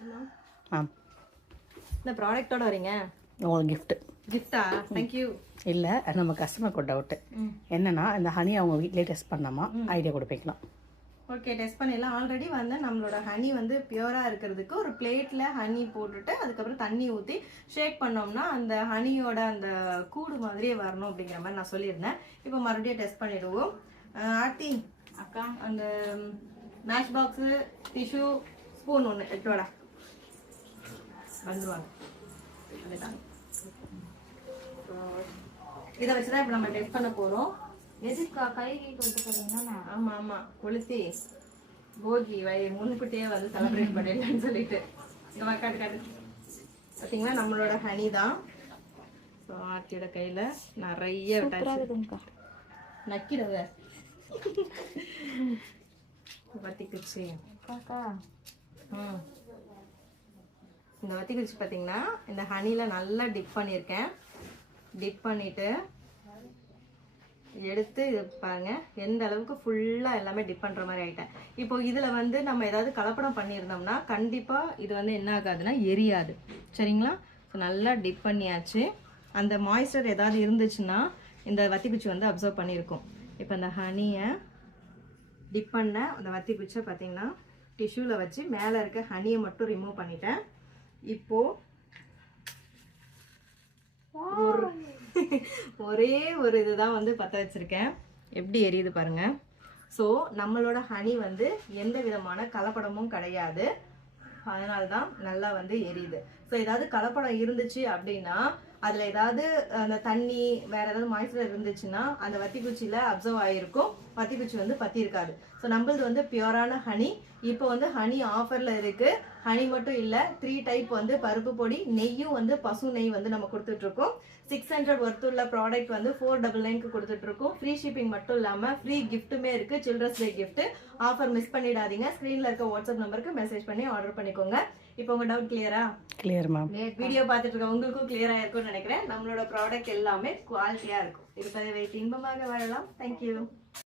Ma'am இந்த ப்ராடக்ட்டோட வரீங்க? உங்களுக்கு கிஃப்ட்டு. கிஃப்டா? தேங்க்யூ. இல்லை, நம்ம கஸ்டமருக்கு ஒரு டவுட்டு என்னன்னா, இந்த ஹனி அவங்க வீட்டிலே டெஸ்ட் பண்ணாமா, ஐடியா கொடுப்பீங்களா? ஓகே, டெஸ்ட் பண்ணிடலாம். ஆல்ரெடி வந்து நம்மளோட ஹனி வந்து பியூராக இருக்கிறதுக்கு ஒரு பிளேட்டில் ஹனி போட்டுட்டு அதுக்கப்புறம் தண்ணி ஊற்றி ஷேக் பண்ணோம்னா அந்த ஹனியோட அந்த கூடு மாதிரியே வரணும் அப்படிங்கிற மாதிரி நான் சொல்லியிருந்தேன். இப்போ மறுபடியும் டெஸ்ட் பண்ணிடுவோம். ஆர்த்தி அக்கா, அந்த மேட்ச் பாக்ஸு, டிஷ்யூ, ஸ்பூன் ஒன்று எட்டோட வந்துருவாங்க. இதை வச்சு தான் இப்போ நம்ம டெஸ்ட் பண்ண போகிறோம். எதுக்கா கை கொளுத்து போறீங்கன்னா? ஆமா ஆமா, கொளுத்தி போகி முன்கூட்டியே வந்து செலிப்ரேட் பண்ணிடலான்னு சொல்லிட்டு காட்டு பார்த்தீங்கன்னா நம்மளோட ஹனி தான். ஸோ ஆர்த்தியோட கையில் நிறைய நக்கிடுங்க வத்திக்குச்சி. இந்த வத்திக்குச்சி பார்த்தீங்கன்னா இந்த ஹனியில் நல்லா டிப் பண்ணியிருக்கேன். டிப் பண்ணிட்டு எடுத்து இது பாருங்க எந்த அளவுக்கு ஃபுல்லாக எல்லாமே டிப் பண்ணுற மாதிரி ஆகிட்டேன். இப்போ இதில் வந்து நம்ம ஏதாவது கலப்படம் பண்ணியிருந்தோம்னா கண்டிப்பாக இது வந்து என்ன ஆகாதுன்னா எரியாது. சரிங்களா? ஸோ நல்லா டிப் பண்ணியாச்சு. அந்த மாய்ஸ்சர் ஏதாவது இருந்துச்சுன்னா இந்த வத்திக்குச்சி வந்து அப்சர்வ் பண்ணியிருக்கோம். இப்போ அந்த ஹனியை டிப் பண்ண அந்த வத்திக்குச்சியை பார்த்தீங்கன்னா டிஷ்யூவில் வச்சு மேலே இருக்க ஹனியை மட்டும் ரிமூவ் பண்ணிட்டேன். இப்போது ஒரே ஒரு இதுதான் வந்து பற்ற வச்சிருக்கேன். எப்படி எரியுது பாருங்க. ஸோ நம்மளோட ஹனி வந்து எந்த விதமான கலப்படமும் கிடையாது. அதனால தான் நல்லா வந்து எரியுது. ஸோ ஏதாவது கலப்படம் இருந்துச்சு அப்படின்னா அதில் ஏதாவது அந்த தண்ணி வேற ஏதாவது மாய்ஸ்சர் இருந்துச்சுன்னா அந்த வத்திக்குச்சியில் அப்சர்வ் ஆகிருக்கும். வத்திக்குச்சி வந்து பற்றி இருக்காது. ஸோ நம்மளது வந்து பியூரான ஹனி. இப்போ வந்து ஹனி ஆஃபரில் இருக்குது. ஹனி மட்டும் இல்லை, 3 டைப் வந்து பருப்பு பொடி, நெய்யும் வந்து பசு நெய் வந்து நம்ம கொடுத்துட்ருக்கோம். 600 ஒர்த்துள்ள ப்ராடக்ட் வந்து 499க்கு கொடுத்துட்ருக்கோம். ஃப்ரீ ஷிப்பிங் மட்டும் இல்லாமல் ஃப்ரீ கிஃப்ட்டுமே இருக்குது. Children's day gift offer miss பண்ணிடாதீங்க. ஸ்க்ரீனில் இருக்க வாட்ஸ்அப் நம்பருக்கு மெசேஜ் பண்ணி ஆர்டர் பண்ணிக்கோங்க. இப்போ உங்கள் டவுட் கிளியரா? Clear ma'am. வீடியோ பார்த்துட்டு இருக்க உங்களுக்கும் கிளியராக இருக்கும்னு நினைக்கிறேன். நம்மளோட ப்ராடக்ட் எல்லாமே குவாலிட்டியாக இருக்கும். இது வெயிட் இன்பமாக வாழலாம். தேங்க்யூ.